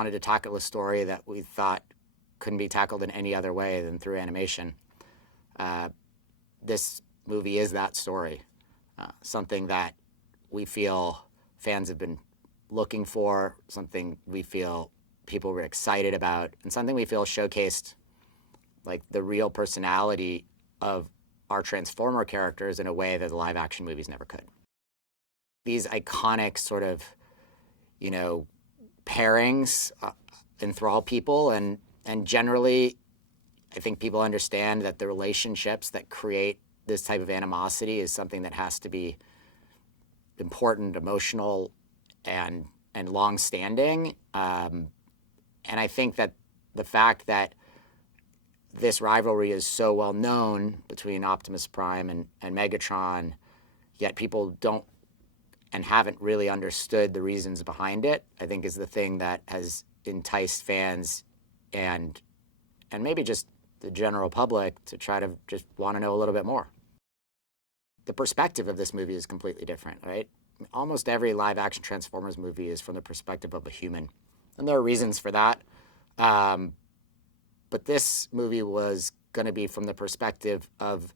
wanted to tackle a story that we thought couldn't be tackled in any other way than through animation. This movie is that story, something that we feel fans have been looking for, something we feel people were excited about, and something we feel showcased like the real personality of our Transformer characters in a way that the live action movies never could. These iconic sort of, pairings enthrall people, and generally I think people understand that the relationships that create this type of animosity is something that has to be important, emotional, and long-standing. And I think that the fact that this rivalry is so well known between Optimus Prime and Megatron, yet people don't and haven't really understood the reasons behind it, I think is the thing that has enticed fans and maybe just the general public to try to just want to know a little bit more. The perspective of this movie is completely different, right? Almost every live-action Transformers movie is from the perspective of a human, and there are reasons for that. But this movie was going to be from the perspective of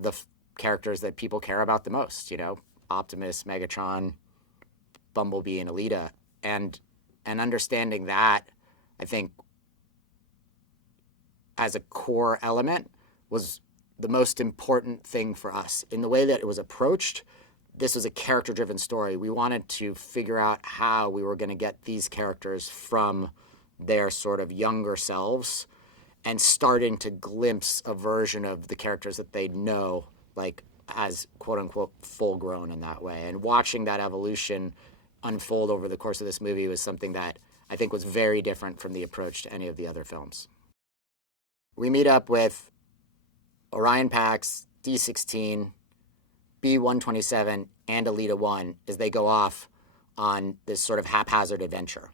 the characters that people care about the most, Optimus, Megatron, Bumblebee, and Alita. And understanding that, I think, as a core element, was the most important thing for us. In the way that it was approached, this was a character-driven story. We wanted to figure out how we were going to get these characters from their sort of younger selves and starting to glimpse a version of the characters that they know, like as quote-unquote full-grown in that way. And watching that evolution unfold over the course of this movie was something that I think was very different from the approach to any of the other films. We meet up with Orion Pax, D-16, B-127, and Alita 1 as they go off on this sort of haphazard adventure.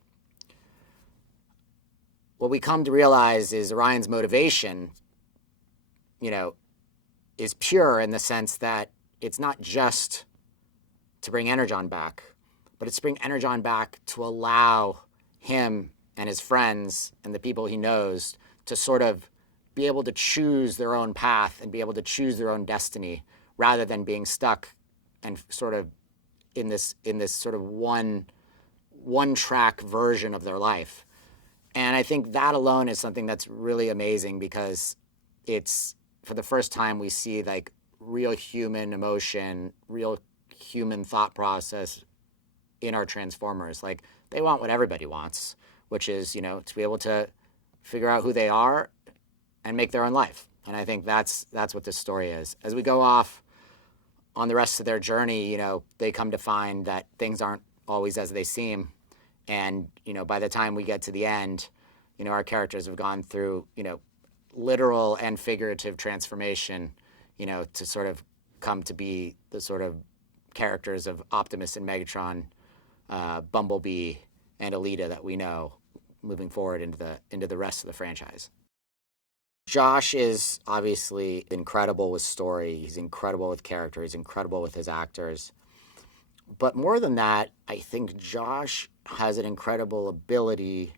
What we come to realize is Orion's motivation, is pure in the sense that it's not just to bring Energon back, but it's to bring Energon back to allow him and his friends and the people he knows to sort of be able to choose their own path and be able to choose their own destiny rather than being stuck and sort of in this sort of one track version of their life. And I think that alone is something that's really amazing because it's, for the first time, we see like real human emotion, real human thought process in our Transformers. Like, they want what everybody wants, which is, to be able to figure out who they are and make their own life. And I think that's what this story is. As we go off on the rest of their journey, they come to find that things aren't always as they seem. And, by the time we get to the end, our characters have gone through, literal and figurative transformation, to sort of come to be the sort of characters of Optimus and Megatron, Bumblebee, and Alita that we know moving forward into the rest of the franchise. Josh is obviously incredible with story. He's incredible with character. He's incredible with his actors. But more than that, I think Josh has an incredible ability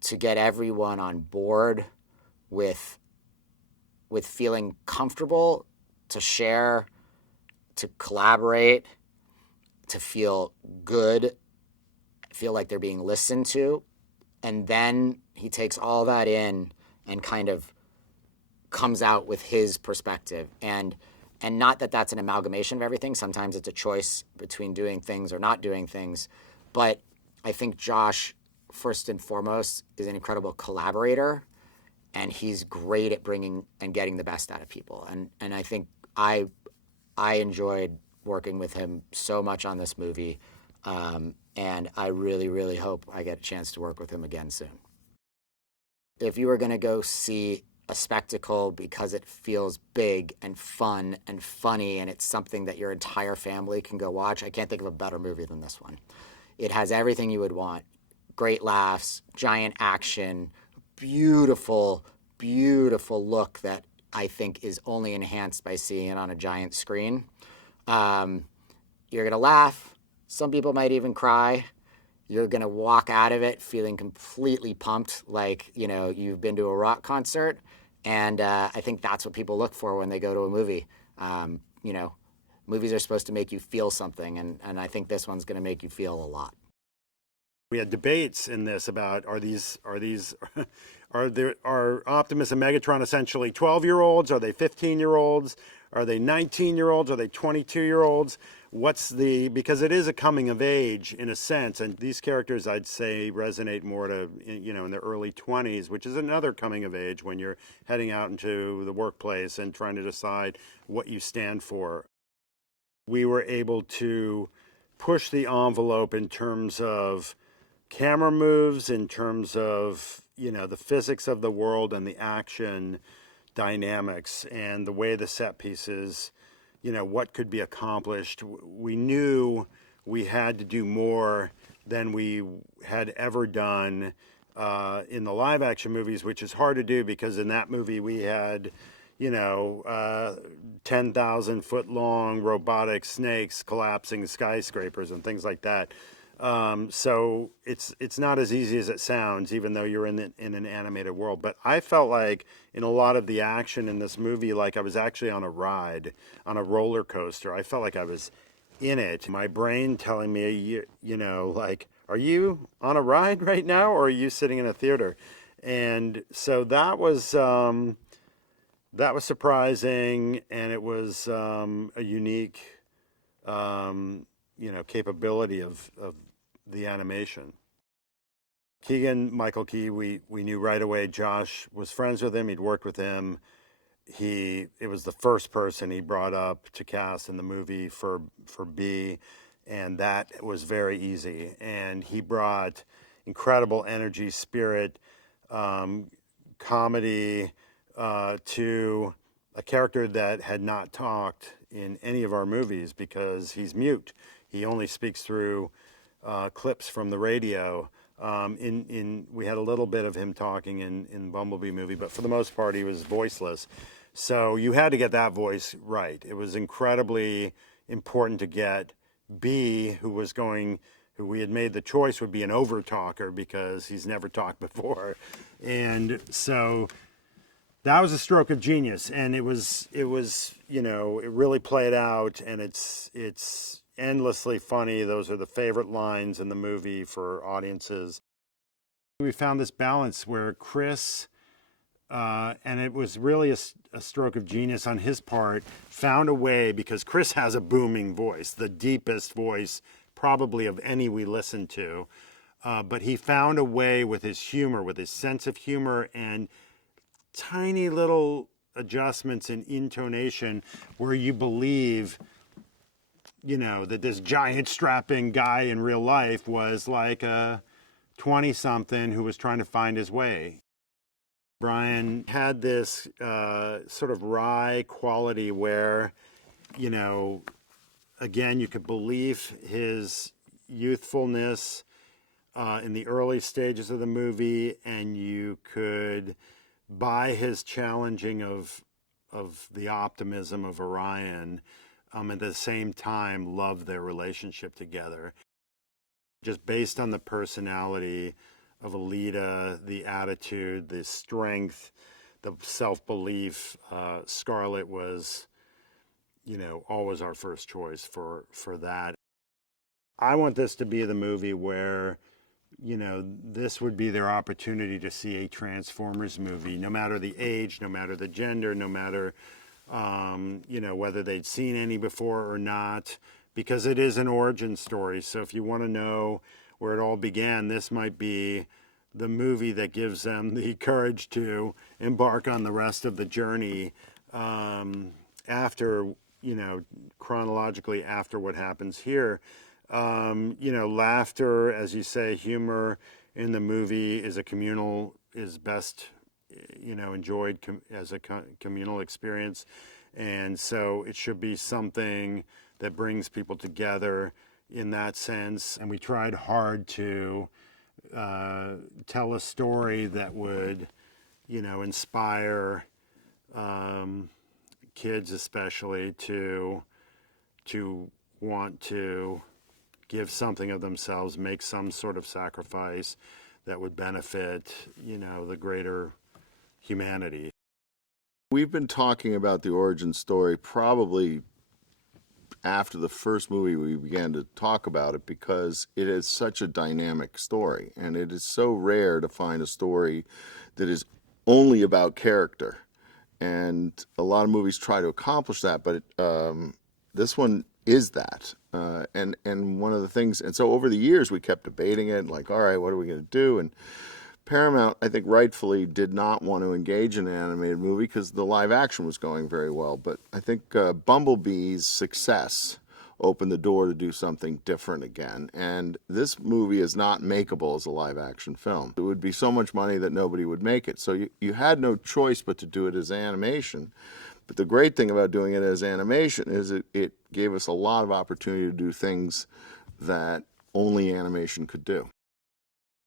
to get everyone on board with feeling comfortable to share, to collaborate, to feel good, feel like they're being listened to. And then he takes all that in and kind of comes out with his perspective. And not that that's an amalgamation of everything. Sometimes it's a choice between doing things or not doing things. But I think Josh, first and foremost, is an incredible collaborator, and he's great at bringing and getting the best out of people. And I think I enjoyed working with him so much on this movie, and I really, really hope I get a chance to work with him again soon. If you were going to go see a spectacle because it feels big and fun and funny and it's something that your entire family can go watch, I can't think of a better movie than this one. It has everything you would want. Great laughs, giant action, beautiful, beautiful look that I think is only enhanced by seeing it on a giant screen. You're going to laugh. Some people might even cry. you're going to walk out of it feeling completely pumped, like, you've been to a rock concert. And I think that's what people look for when they go to a movie. Movies are supposed to make you feel something, and I think this one's going to make you feel a lot. We had debates in this about are Optimus and Megatron essentially 12-year-olds? Are they 15-year-olds? Are they 19-year-olds? Are they 22-year-olds? Because it is a coming of age in a sense, and these characters I'd say resonate more to, in their early 20s, which is another coming of age when you're heading out into the workplace and trying to decide what you stand for. We were able to push the envelope in terms of camera moves, in terms of, the physics of the world and the action dynamics and the way the set pieces, what could be accomplished. We knew we had to do more than we had ever done in the live action movies, which is hard to do because in that movie we had 10,000 foot long robotic snakes collapsing skyscrapers and things like that. So it's not as easy as it sounds, even though you're in an animated world. But I felt like in a lot of the action in this movie, like I was actually on a ride, on a roller coaster. I felt like I was in it. My brain telling me, like, are you on a ride right now, or are you sitting in a theater? And so that was surprising, and it was a unique, capability of the animation. Keegan-Michael Key, we knew right away. Josh was friends with him. He'd worked with him. It was the first person he brought up to cast in the movie for B, and that was very easy. And he brought incredible energy, spirit, comedy to a character that had not talked in any of our movies because he's mute. He only speaks through clips from the radio. We had a little bit of him talking in Bumblebee movie, but for the most part he was voiceless. So you had to get that voice right. It was incredibly important to get B, who we had made the choice would be an over talker because he's never talked before. And so that was a stroke of genius, and it really played out, and it's endlessly funny. Those are the favorite lines in the movie for audiences. We found this balance where Chris, and it was really a stroke of genius on his part, found a way, because Chris has a booming voice, the deepest voice probably of any we listened to, but he found a way with his humor, with his sense of humor and tiny little adjustments in intonation where you believe, that this giant strapping guy in real life was like a 20-something who was trying to find his way. Brian had this sort of wry quality where, again, you could believe his youthfulness in the early stages of the movie, and you could buy his challenging of the optimism of Vahradian, at the same time love their relationship together. Just based on the personality of Alita, the attitude, the strength, the self-belief, Scarlett was, always our first choice for that. I want this to be the movie where, this would be their opportunity to see a Transformers movie, no matter the age, no matter the gender, no matter, whether they'd seen any before or not, because it is an origin story. So if you want to know where it all began, this might be the movie that gives them the courage to embark on the rest of the journey after, chronologically after what happens here. Laughter, as you say, humor in the movie is best, enjoyed as a communal experience. And so it should be something that brings people together in that sense. And we tried hard to tell a story that would, inspire kids especially to want to give something of themselves, make some sort of sacrifice that would benefit, the greater humanity. We've been talking about the origin story probably after the first movie we began to talk about it, because it is such a dynamic story, and it is so rare to find a story that is only about character. And a lot of movies try to accomplish that, but this one is that. And one of the things, and so over the years we kept debating it, like, all right, what are we going to do? And Paramount, I think rightfully, did not want to engage in an animated movie because the live action was going very well. But I think Bumblebee's success opened the door to do something different again. And this movie is not makeable as a live action film. It would be so much money that nobody would make it. So you had no choice but to do it as animation. But the great thing about doing it as animation is it gave us a lot of opportunity to do things that only animation could do.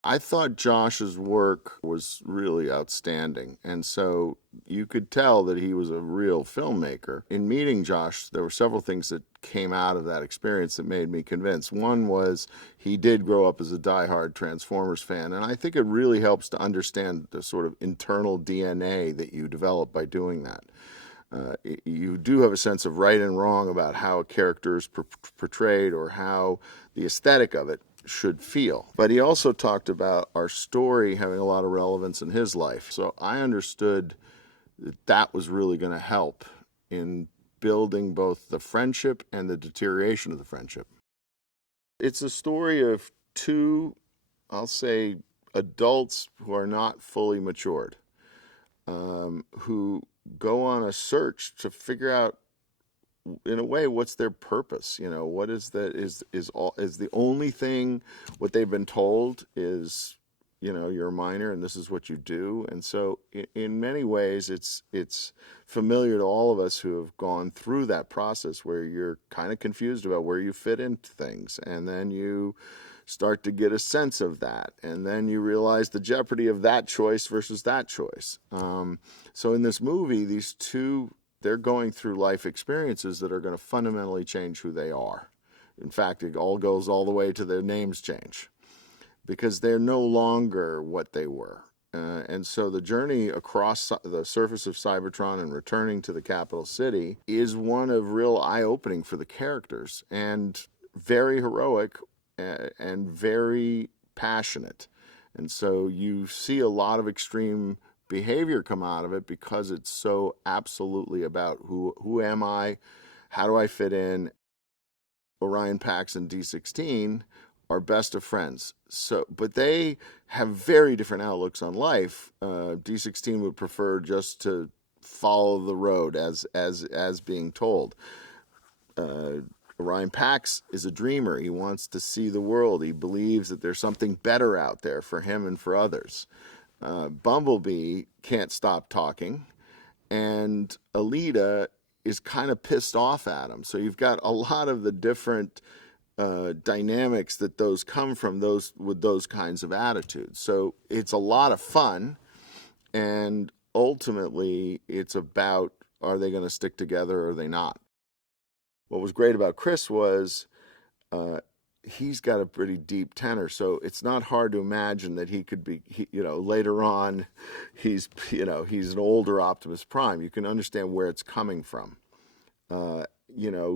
I thought Josh's work was really outstanding, and so you could tell that he was a real filmmaker. In meeting Josh, there were several things that came out of that experience that made me convinced. One was he did grow up as a diehard Transformers fan, and I think it really helps to understand the sort of internal DNA that you develop by doing that. You do have a sense of right and wrong about how a character is portrayed or how the aesthetic of it should feel. But he also talked about our story having a lot of relevance in his life. So I understood that that was really going to help in building both the friendship and the deterioration of the friendship. It's a story of two, I'll say, adults who are not fully matured, who go on a search to figure out, in a way, what's their purpose. What is that is the only thing what they've been told is, you're a minor and this is what you do. And so in many ways it's familiar to all of us who have gone through that process where you're kind of confused about where you fit into things, and then you start to get a sense of that, and then you realize the jeopardy of that choice versus that choice. So in this movie, these two, they're going through life experiences that are going to fundamentally change who they are. In fact, it all goes all the way to their names change, because they're no longer what they were. And so the journey across the surface of Cybertron and returning to the capital city is one of real eye-opening for the characters, and very heroic and very passionate. And so you see a lot of extreme behavior come out of it because it's so absolutely about who am I, how do I fit in. Orion Pax and D16 are best of friends. But they have very different outlooks on life. D16 would prefer just to follow the road as being told. Orion Pax is a dreamer. He wants to see the world. He believes that there's something better out there for him and for others. Bumblebee can't stop talking, and Alita is kind of pissed off at him. So you've got a lot of the different dynamics that those come from with those kinds of attitudes. So it's a lot of fun, and ultimately it's about, are they going to stick together or are they not? What was great about Chris was he's got a pretty deep tenor, so it's not hard to imagine that he could be, later on, he's an older Optimus Prime. You can understand where it's coming from.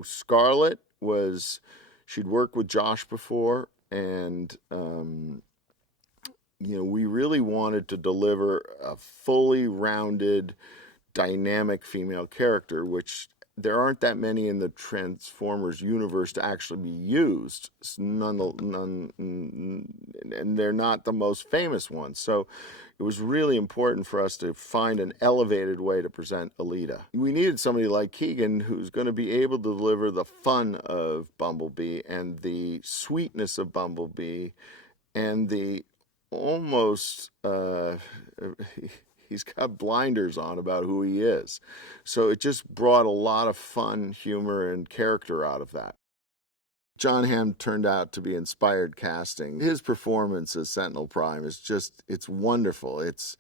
Scarlett she'd worked with Josh before, and we really wanted to deliver a fully rounded, dynamic female character, which there aren't that many in the Transformers universe to actually be used. None, and they're not the most famous ones. So it was really important for us to find an elevated way to present Alita. We needed somebody like Keegan who's going to be able to deliver the fun of Bumblebee and the sweetness of Bumblebee and the almost... he's got blinders on about who he is. So it just brought a lot of fun, humor, and character out of that. Jon Hamm turned out to be inspired casting. His performance as Sentinel Prime is it's wonderful. It's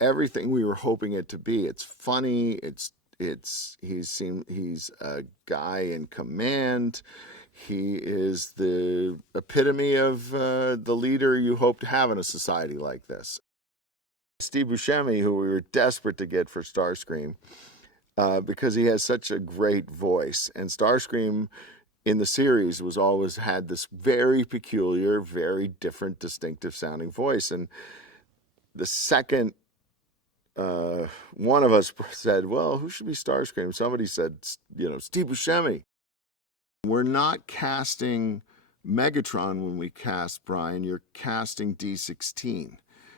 everything we were hoping it to be. It's funny, it's he's a guy in command. He is the epitome of the leader you hope to have in a society like this. Steve Buscemi, who we were desperate to get for Starscream, because he has such a great voice. And Starscream in the series was always had this very peculiar, very different, distinctive sounding voice. And the second one of us said, well, who should be Starscream? Somebody said, Steve Buscemi. We're not casting Megatron when we cast Brian. You're casting D16.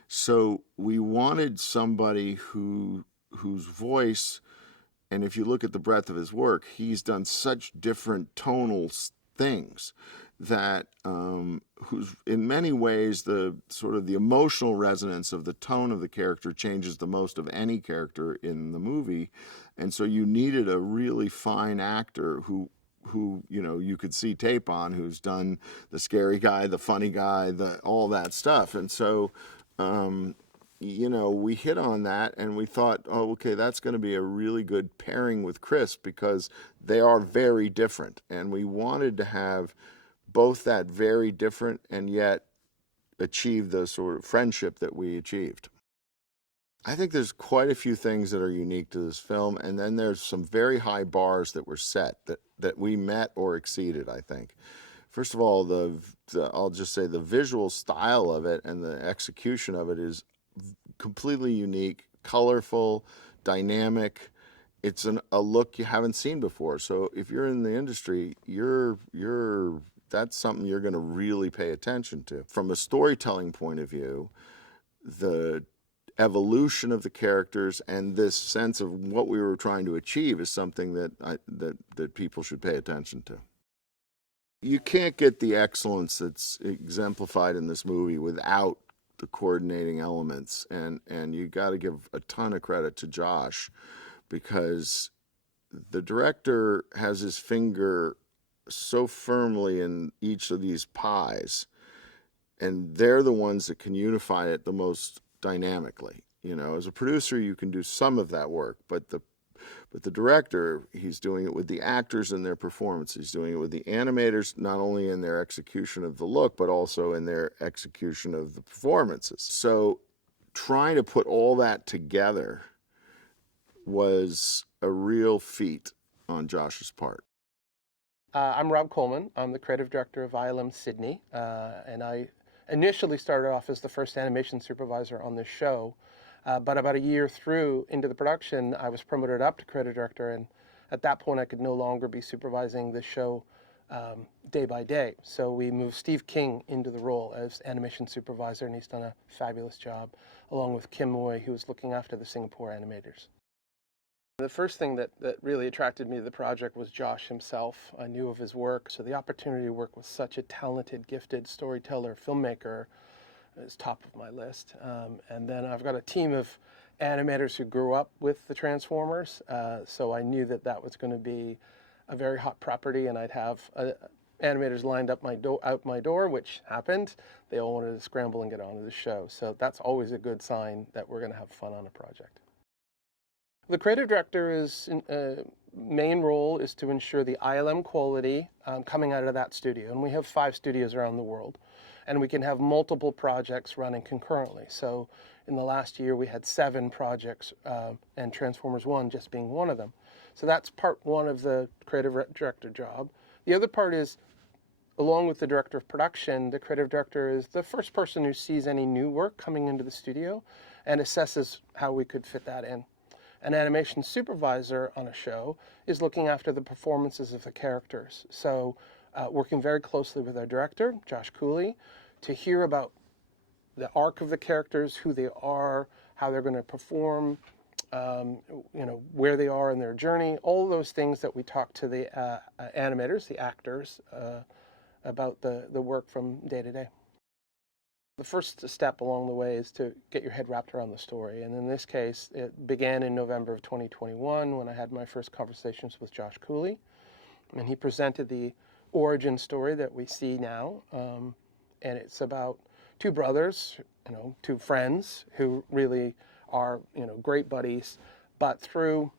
So we wanted somebody whose voice, and if you look at the breadth of his work, he's done such different tonal things that who's in many ways the sort of the emotional resonance of the tone of the character changes the most of any character in the movie. And so you needed a really fine actor who you could see tape on, who's done the scary guy, the funny guy, all that stuff. And so we hit on that, and we thought, oh, okay, that's going to be a really good pairing with Chris, because they are very different, and we wanted to have both that very different and yet achieve the sort of friendship that we achieved. I think there's quite a few things that are unique to this film, and then there's some very high bars that were set that we met or exceeded, I think. First of all, I'll just say the visual style of it and the execution of it is completely unique, colorful, dynamic. It's a look you haven't seen before. So if you're in the industry, that's something you're going to really pay attention to. From a storytelling point of view, the evolution of the characters and this sense of what we were trying to achieve is something that people should pay attention to. You can't get the excellence that's exemplified in this movie without the coordinating elements, and you got to give a ton of credit to Josh, because the director has his finger so firmly in each of these pies, and they're the ones that can unify it the most dynamically. As a producer, you can do some of that work, but the director, he's doing it with the actors and their performance. He's doing it with the animators, not only in their execution of the look, but also in their execution of the performances. So trying to put all that together was a real feat on Josh's part. I'm Rob Coleman. I'm the creative director of ILM Sydney, and I initially started off as the first animation supervisor on this show. But about a year through into the production, I was promoted up to creative director, and at that point I could no longer be supervising the show day by day. So we moved Steve King into the role as animation supervisor, and he's done a fabulous job, along with Kim Moy, who was looking after the Singapore animators. The first thing that really attracted me to the project was Josh himself. I knew of his work, so the opportunity to work with such a talented, gifted storyteller, filmmaker is top of my list. And then I've got a team of animators who grew up with the Transformers, so I knew that was going to be a very hot property, and I'd have animators lined up out my door, which happened. They all wanted to scramble and get onto the show, so that's always a good sign that we're going to have fun on a project. The creative director's main role is to ensure the ILM quality coming out of that studio, and we have 5 studios around the world, and we can have multiple projects running concurrently. So in the last year we had 7 projects, and Transformers 1 just being one of them. So that's part one of the creative director job. The other part is, along with the director of production, the creative director is the first person who sees any new work coming into the studio and assesses how we could fit that in. An animation supervisor on a show is looking after the performances of the characters. So working very closely with our director, Josh Cooley, to hear about the arc of the characters, who they are, how they're going to perform, where they are in their journey, all those things that we talk to the animators, the actors, about the work from day to day. The first step along the way is to get your head wrapped around the story. And in this case, it began in November of 2021 when I had my first conversations with Josh Cooley. And he presented the origin story that we see now. And it's about 2 brothers, 2 friends who really are, great buddies. But through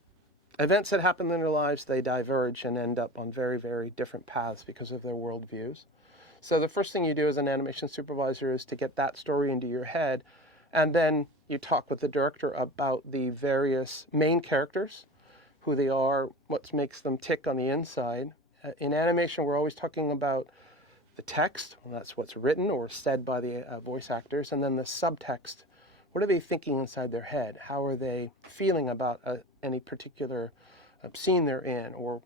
events that happen in their lives, they diverge and end up on very, very different paths because of their worldviews. So the first thing you do as an animation supervisor is to get that story into your head, and then you talk with the director about the various main characters, who they are, what makes them tick on the inside. In animation, we're always talking about the text, well, that's what's written or said by the voice actors, and then the subtext. What are they thinking inside their head? How are they feeling about any particular scene they're in? Or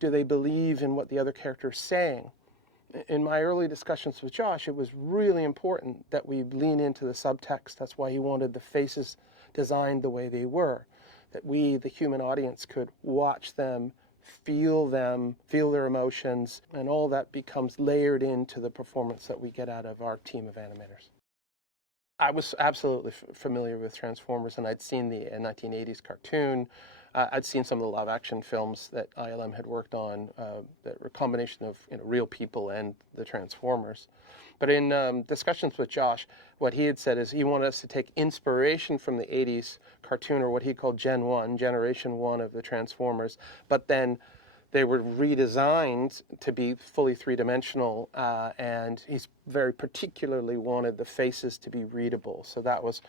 do they believe in what the other character is saying? In my early discussions with Josh, it was really important that we lean into the subtext. That's why he wanted the faces designed the way they were, that we, the human audience, could watch them, feel their emotions, and all that becomes layered into the performance that we get out of our team of animators. I was absolutely familiar with Transformers, and I'd seen the 1980s cartoon. I'd seen some of the live-action films that ILM had worked on that were a combination of real people and the Transformers. But in discussions with Josh, what he had said is he wanted us to take inspiration from the 80s cartoon, or what he called Gen 1, Generation 1 of the Transformers, but then they were redesigned to be fully three-dimensional, and he's very particularly wanted the faces to be readable. So that was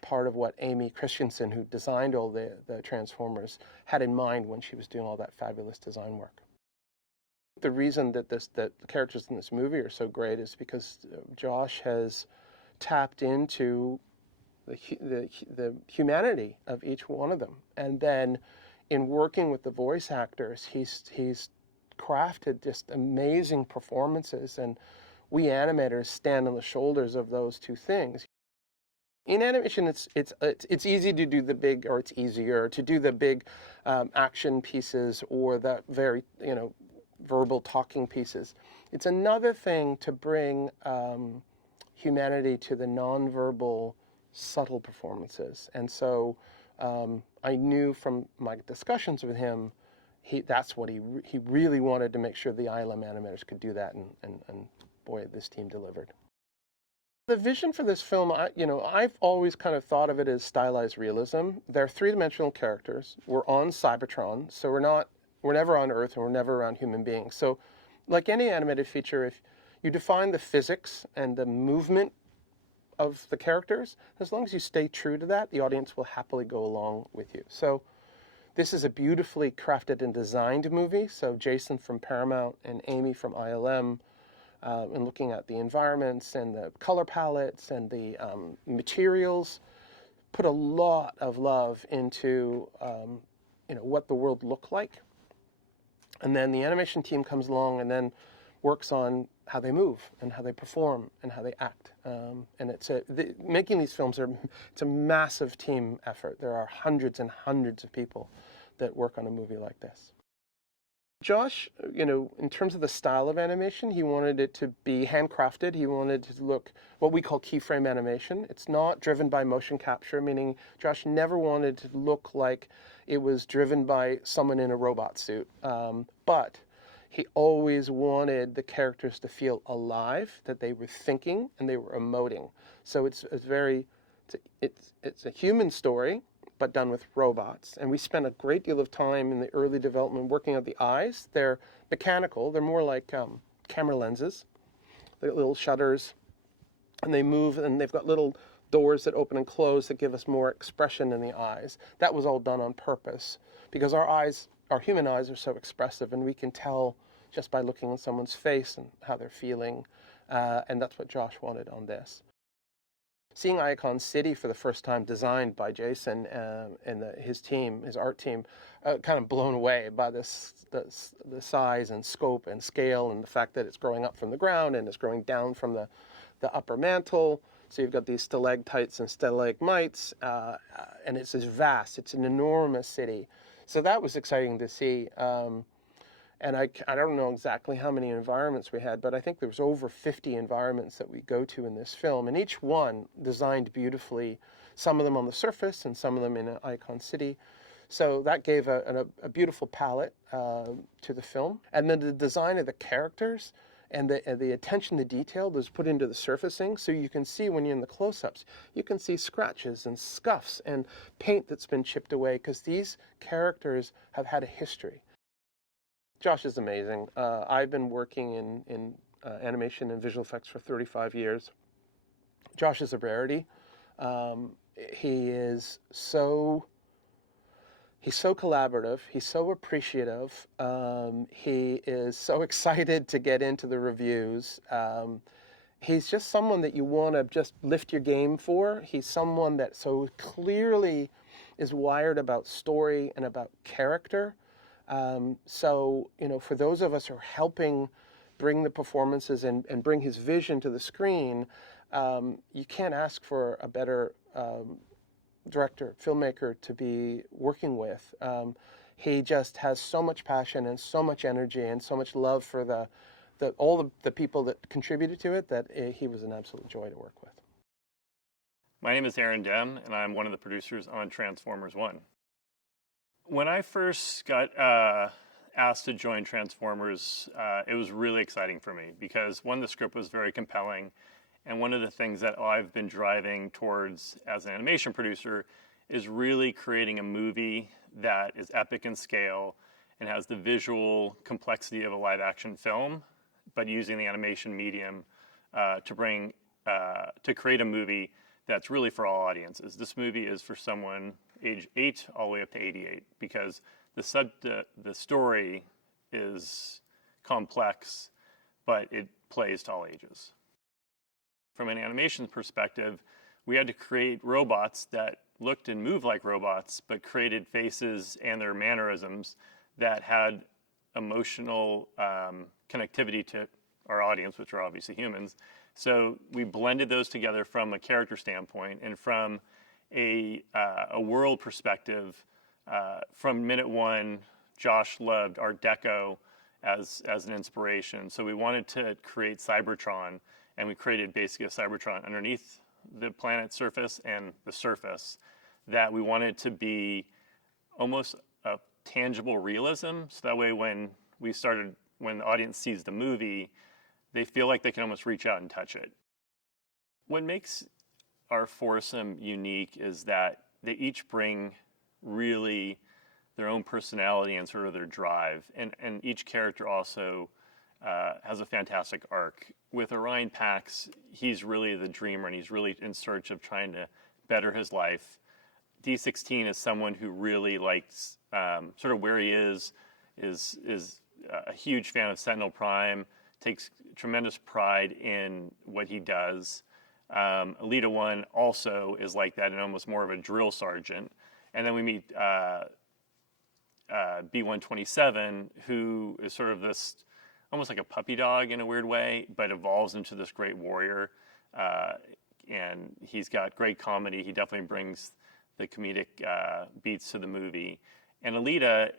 part of what Amy Christensen, who designed all the Transformers, had in mind when she was doing all that fabulous design work. The reason that the characters in this movie are so great is because Josh has tapped into the humanity of each one of them, and then in working with the voice actors, he's crafted just amazing performances, and we animators stand on the shoulders of those two things. In animation, it's easy to do the big, or it's easier to do the big action pieces or the very verbal talking pieces. It's another thing to bring humanity to the nonverbal, subtle performances, and so. I knew from my discussions with him, that's what he really wanted to make sure the ILM animators could do that, and boy, this team delivered. The vision for this film, I've always kind of thought of it as stylized realism. They're three-dimensional characters. We're on Cybertron, so we're never on Earth, and we're never around human beings. So, like any animated feature, if you define the physics and the movement of the characters, as long as you stay true to that, the audience will happily go along with you. So this is a beautifully crafted and designed movie. So Jason from Paramount and Amy from ILM, and looking at the environments and the color palettes and the materials, put a lot of love into what the world looked like. And then the animation team comes along and then works on how they move and how they perform and how they act. And making these films it's a massive team effort. There are hundreds and hundreds of people that work on a movie like this. Josh, in terms of the style of animation, he wanted it to be handcrafted. He wanted it to look what we call keyframe animation. It's not driven by motion capture, meaning Josh never wanted to look like it was driven by someone in a robot suit. But he always wanted the characters to feel alive, that they were thinking and they were emoting. So it's a human story, but done with robots. And we spent a great deal of time in the early development working on the eyes. They're mechanical. They're more like camera lenses. They're little shutters, and they move, and they've got little doors that open and close that give us more expression in the eyes. That was all done on purpose because our human eyes are so expressive, and we can tell just by looking at someone's face and how they're feeling, and that's what Josh wanted on this. Seeing Icon City for the first time, designed by Jason and his team, his art team, kind of blown away by the size and scope and scale, and the fact that it's growing up from the ground and it's growing down from the upper mantle. So you've got these stalactites and stalagmites, and it's as vast. It's an enormous city. So that was exciting to see. And I don't know exactly how many environments we had, but I think there was over 50 environments that we go to in this film, and each one designed beautifully, some of them on the surface and some of them in Icon City. So that gave a beautiful palette to the film. And then the design of the characters and the attention to detail that's put into the surfacing. So you can see when you're in the close-ups, you can see scratches and scuffs and paint that's been chipped away because these characters have had a history. Josh is amazing. I've been working in animation and visual effects for 35 years. Josh is a rarity. He's so collaborative. He's so appreciative. He is so excited to get into the reviews. He's just someone that you want to just lift your game for. He's someone that so clearly is wired about story and about character. So, for those of us who are helping bring the performances and bring his vision to the screen, you can't ask for a better director, filmmaker to be working with. He just has so much passion and so much energy and so much love for all the people that contributed to it that he was an absolute joy to work with. My name is Aaron Dem, and I'm one of the producers on Transformers 1. When I first got asked to join Transformers, it was really exciting for me because, one, the script was very compelling, and one of the things that I've been driving towards as an animation producer is really creating a movie that is epic in scale and has the visual complexity of a live-action film, but using the animation medium to create a movie that's really for all audiences. This movie is for someone age 8 all the way up to 88 because the story is complex, but it plays to all ages. From an animation perspective, we had to create robots that looked and moved like robots, but created faces and their mannerisms that had emotional connectivity to our audience, which are obviously humans. So we blended those together from a character standpoint and from a world perspective. From minute one, Josh loved Art Deco as an inspiration. So we wanted to create Cybertron, and we created basically a Cybertron underneath the planet's surface and the surface that we wanted to be almost a tangible realism. So that way when the audience sees the movie, they feel like they can almost reach out and touch it. What makes our foursome unique is that they each bring really their own personality and sort of their drive. And each character also has a fantastic arc. With Orion Pax, he's really the dreamer, and he's really in search of trying to better his life. D16 is someone who really likes sort of where he is a huge fan of Sentinel Prime, takes tremendous pride in what he does. Elita 1 also is like that and almost more of a drill sergeant. And then we meet B-127, who is sort of this, almost like a puppy dog in a weird way, but evolves into this great warrior. And he's got great comedy. He definitely brings the comedic beats to the movie. And Elita,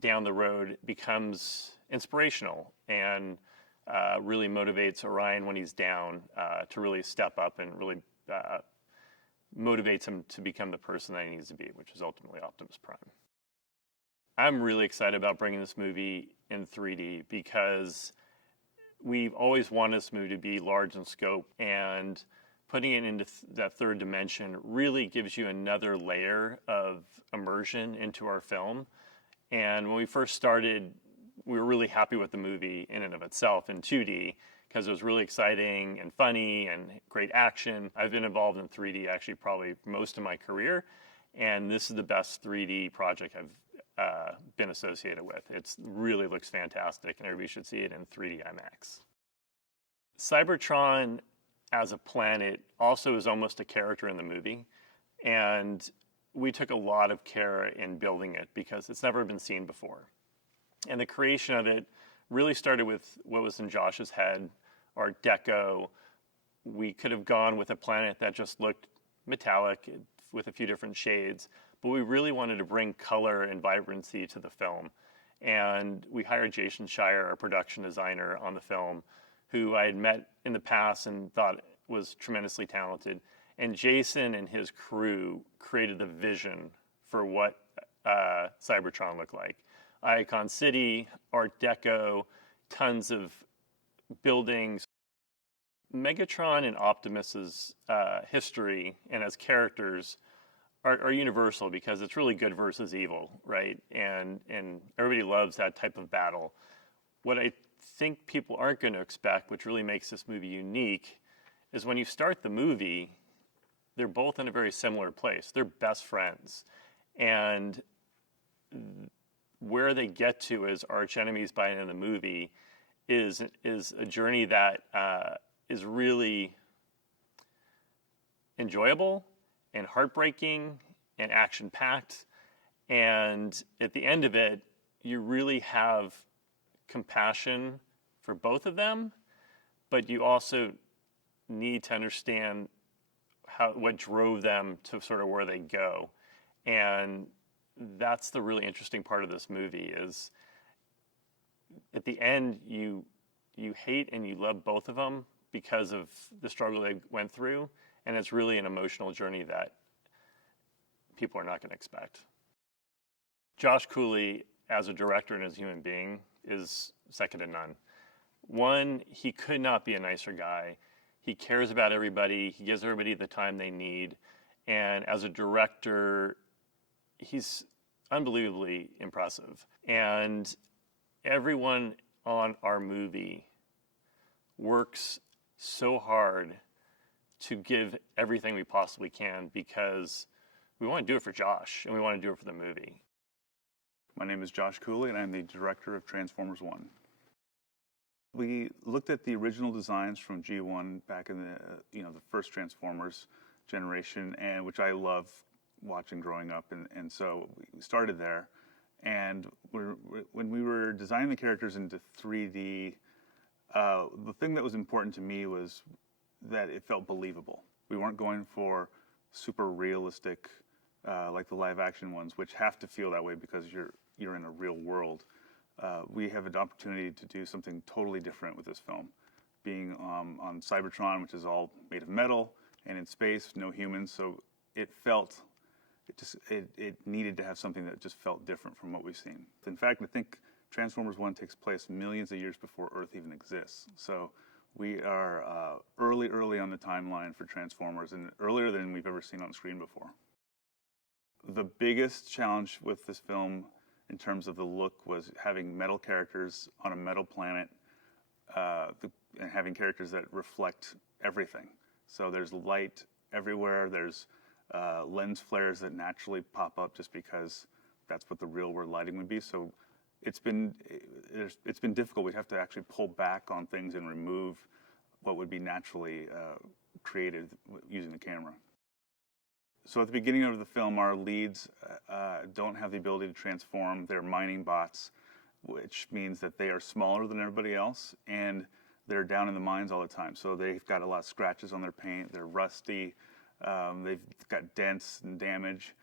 down the road, becomes inspirational and really motivates Orion when he's down to really step up and really motivates him to become the person that he needs to be, which is ultimately Optimus Prime. I'm really excited about bringing this movie in 3D because we've always wanted this movie to be large in scope, and putting it into that third dimension really gives you another layer of immersion into our film. And when we first started, we were really happy with the movie in and of itself in 2D because it was really exciting and funny and great action. I've been involved in 3D actually probably most of my career, and this is the best 3D project I've been associated with. It really looks fantastic, and everybody should see it in 3D IMAX. Cybertron as a planet also is almost a character in the movie, and we took a lot of care in building it because it's never been seen before. And the creation of it really started with what was in Josh's head, Art Deco. We could have gone with a planet that just looked metallic with a few different shades, but we really wanted to bring color and vibrancy to the film. And we hired Jason Shire, our production designer on the film, who I had met in the past and thought was tremendously talented. And Jason and his crew created the vision for what Cybertron looked like. Icon City, Art Deco, tons of building Megatron and Optimus's history and as characters are universal because it's really good versus evil, right? And everybody loves that type of battle. What I think people aren't going to expect, which really makes this movie unique, is when you start the movie, they're both in a very similar place. They're best friends. And where they get to as arch enemies by the end of the movie is a journey that is really enjoyable and heartbreaking and action-packed. And at the end of it, you really have compassion for both of them, but you also need to understand what drove them to sort of where they go. And that's the really interesting part of this movie is at the end, you hate and you love both of them because of the struggle they went through. And it's really an emotional journey that people are not going to expect. Josh Cooley, as a director and as a human being, is second to none. One, he could not be a nicer guy. He cares about everybody. He gives everybody the time they need. And as a director, he's unbelievably impressive. And everyone on our movie works so hard to give everything we possibly can because we want to do it for Josh and we want to do it for the movie. My name is Josh Cooley and I'm the director of Transformers 1. We looked at the original designs from G1 back in the first Transformers generation, and which I love watching growing up, and so we started there. And when we were designing the characters into 3D, the thing that was important to me was that it felt believable. We weren't going for super realistic, like the live action ones, which have to feel that way because you're in a real world. We have an opportunity to do something totally different with this film. Being on Cybertron, which is all made of metal, and in space, no humans, so it needed to have something that just felt different from what we've seen. In fact, I think Transformers 1 takes place millions of years before Earth even exists. So we are early on the timeline for Transformers, and earlier than we've ever seen on screen before. The biggest challenge with this film in terms of the look was having metal characters on a metal planet and having characters that reflect everything. So there's light everywhere, there's lens flares that naturally pop up just because that's what the real world lighting would be. So it's been difficult. We have to actually pull back on things and remove what would be naturally created using the camera. So at the beginning of the film, our leads don't have the ability to transform. They're mining bots, which means that they are smaller than everybody else, and they're down in the mines all the time. So they've got a lot of scratches on their paint. They're rusty. They've got dents and damage,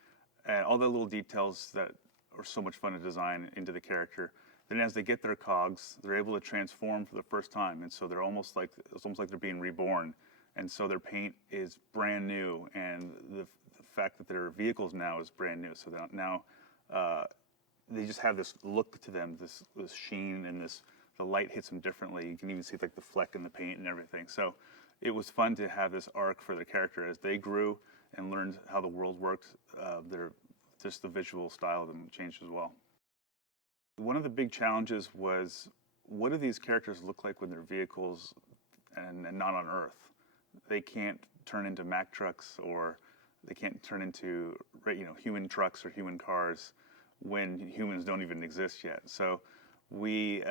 and all the little details that are so much fun to design into the character. Then as they get their cogs, they're able to transform for the first time, and so it's almost like they're being reborn. And so their paint is brand new, and the fact that their vehicles now is brand new. So now they just have this look to them, this sheen, and the light hits them differently. You can even see like the fleck in the paint and everything. So it was fun to have this arc for the character as they grew and learned how the world worked. Just the visual style of them changed as well. One of the big challenges was, what do these characters look like when they're vehicles and not on Earth? They can't turn into Mack trucks, or they can't turn into human trucks or human cars when humans don't even exist yet. So we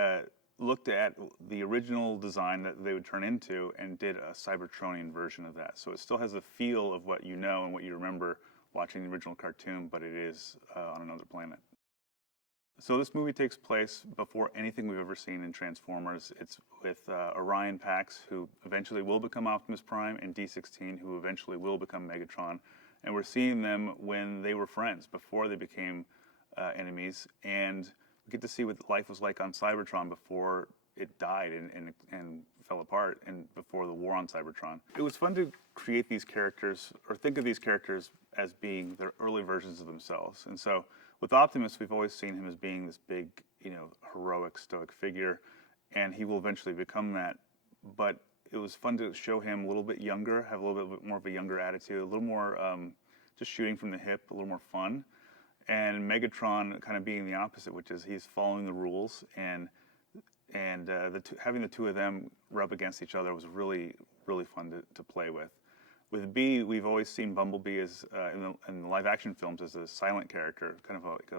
looked at the original design that they would turn into and did a Cybertronian version of that. So it still has the feel of what you know and what you remember watching the original cartoon, but it is on another planet. So this movie takes place before anything we've ever seen in Transformers. It's with Orion Pax, who eventually will become Optimus Prime, and D16, who eventually will become Megatron. And we're seeing them when they were friends, before they became enemies. And we get to see what life was like on Cybertron before it died and fell apart, and before the war on Cybertron. It was fun to create these characters, or think of these characters as being their early versions of themselves. And so with Optimus, we've always seen him as being this big, heroic, stoic figure. and he will eventually become that. But it was fun to show him a little bit younger, have a little bit more of a younger attitude, a little more just shooting from the hip, a little more fun. And Megatron kind of being the opposite, which is he's following the rules, and having the two of them rub against each other was really, really fun to play with. With B, we've always seen Bumblebee as in the live-action films as a silent character, kind of like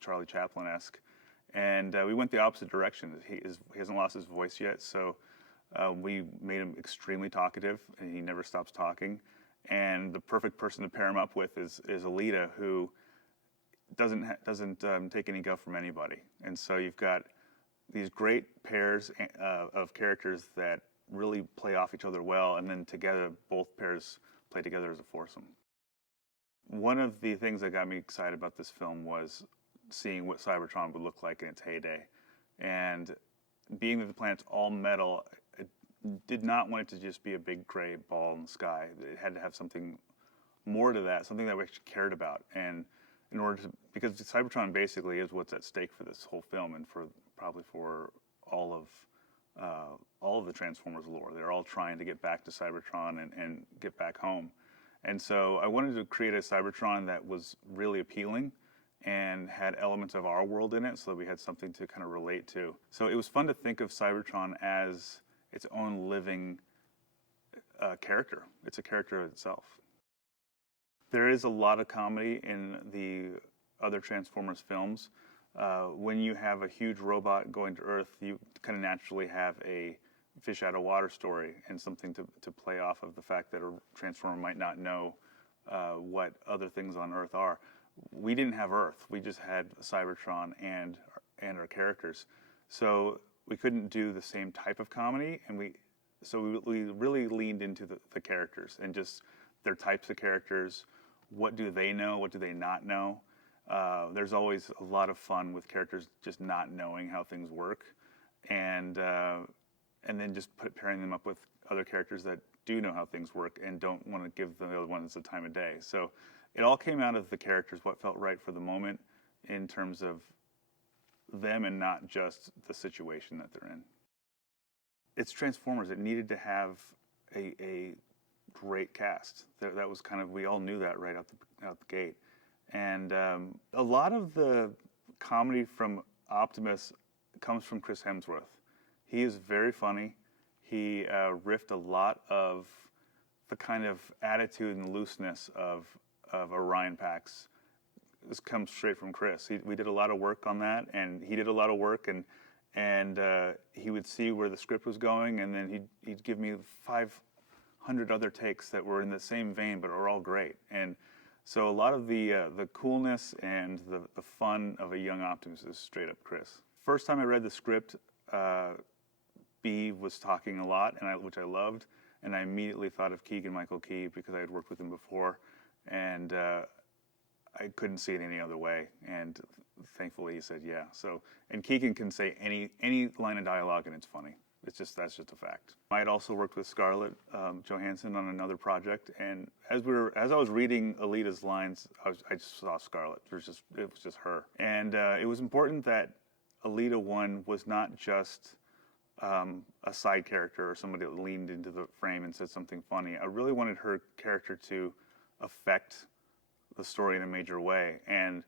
Charlie Chaplin-esque, and we went the opposite direction. He hasn't lost his voice yet, so we made him extremely talkative, and he never stops talking. And the perfect person to pair him up with is Alita, who doesn't take any guff from anybody. And so you've got these great pairs of characters that really play off each other well, and then together, both pairs play together as a foursome. One of the things that got me excited about this film was seeing what Cybertron would look like in its heyday. And being that the planet's all metal, I did not want it to just be a big gray ball in the sky. It had to have something more to that, something that we actually cared about. And in order to, because Cybertron basically is what's at stake for this whole film, and probably for all of the Transformers lore. They're all trying to get back to Cybertron and get back home. And so I wanted to create a Cybertron that was really appealing and had elements of our world in it, so that we had something to kind of relate to. So it was fun to think of Cybertron as its own living character. It's a character itself. There is a lot of comedy in the other Transformers films. When you have a huge robot going to Earth, you kind of naturally have a fish out of water story and something to play off of the fact that a Transformer might not know what other things on Earth are. We didn't have Earth. We just had Cybertron and our characters. So we couldn't do the same type of comedy, and we really leaned into the characters and just their types of characters. What do they know? What do they not know? There's always a lot of fun with characters just not knowing how things work, and then just pairing them up with other characters that do know how things work and don't want to give the other ones the time of day. So it all came out of the characters, what felt right for the moment in terms of them and not just the situation that they're in. It's Transformers. It needed to have a great cast. That was kind of, we all knew that right out the gate. And a lot of the comedy from Optimus comes from Chris Hemsworth. He is very funny. He riffed a lot of the kind of attitude and looseness of Orion Pax. This comes straight from Chris. We did a lot of work on that, and he did a lot of work, and he would see where the script was going, and then he'd give me 500 other takes that were in the same vein, but are all great. And so a lot of the coolness and the fun of a young Optimus is straight up Chris. First time I read the script, B was talking a lot, which I loved, and I immediately thought of Keegan-Michael Key because I had worked with him before, and I couldn't see it any other way. And thankfully he said yeah. So, and Keegan can say any line of dialogue and it's funny. That's just a fact. I had also worked with Scarlett Johansson on another project, and as I was reading Alita's lines, I just saw Scarlett. It was just her, and it was important that Alita 1 was not just a side character or somebody that leaned into the frame and said something funny. I really wanted her character to affect the story in a major way, and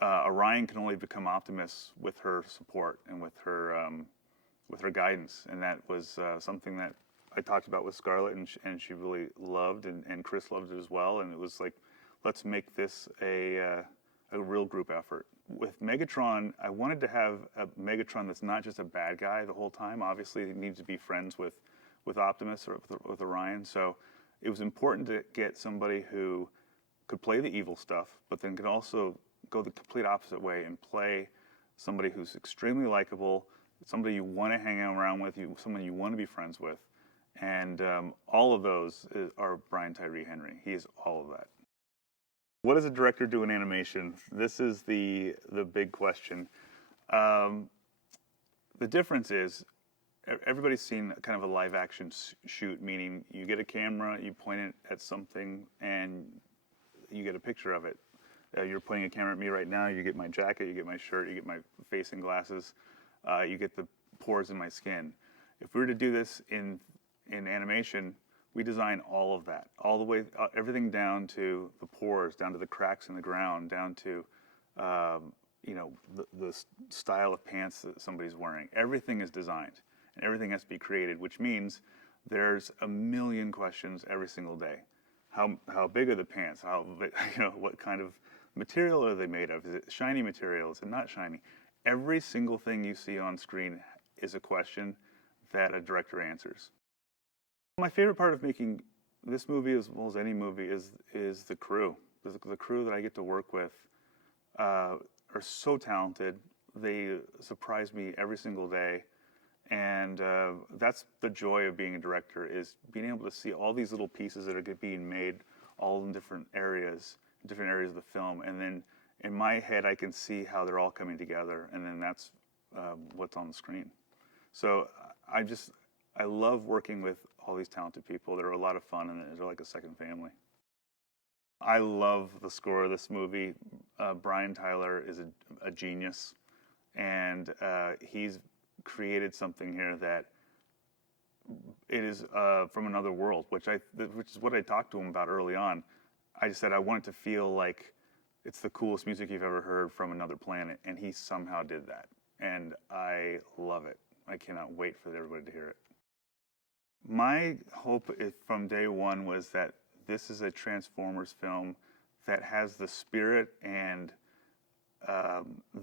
Orion can only become Optimus with her support and with her guidance, and that was something that I talked about with Scarlett, and she really loved, and Chris loved it as well, and it was like, let's make this a real group effort. With Megatron, I wanted to have a Megatron that's not just a bad guy the whole time. Obviously, he needs to be friends with Optimus or with Orion, so it was important to get somebody who could play the evil stuff, but then could also go the complete opposite way and play somebody who's extremely likable, somebody you want to hang around with, someone you want to be friends with. And all of those are Brian Tyree Henry. He is all of that. What does a director do in animation? This is the big question. The difference is everybody's seen kind of a live action shoot, meaning you get a camera, you point it at something, and you get a picture of it. You're pointing a camera at me right now, you get my jacket, you get my shirt, you get my face and glasses. You get the pores in my skin. If we were to do this in animation, we design all of that, all the way, everything down to the pores, down to the cracks in the ground, down to, the style of pants that somebody's wearing. Everything is designed, and everything has to be created, which means there's a million questions every single day. How big are the pants? What kind of material are they made of? Is it shiny material? Is it not shiny? Every single thing you see on screen is a question that a director answers. My favorite part of making this movie, as well as any movie, is the crew. The crew that I get to work with are so talented. They surprise me every single day. And that's the joy of being a director, is being able to see all these little pieces that are being made all in different areas of the film. And then in my head, I can see how they're all coming together. And then that's what's on the screen. So I love working with all these talented people. They're a lot of fun, and they're like a second family. I love the score of this movie. Brian Tyler is a genius, and he's created something here that it is from another world, which is what I talked to him about early on. I just said I want it to feel like it's the coolest music you've ever heard from another planet, and he somehow did that, and I love it. I cannot wait for everybody to hear it. My hope from day one was that this is a Transformers film that has the spirit and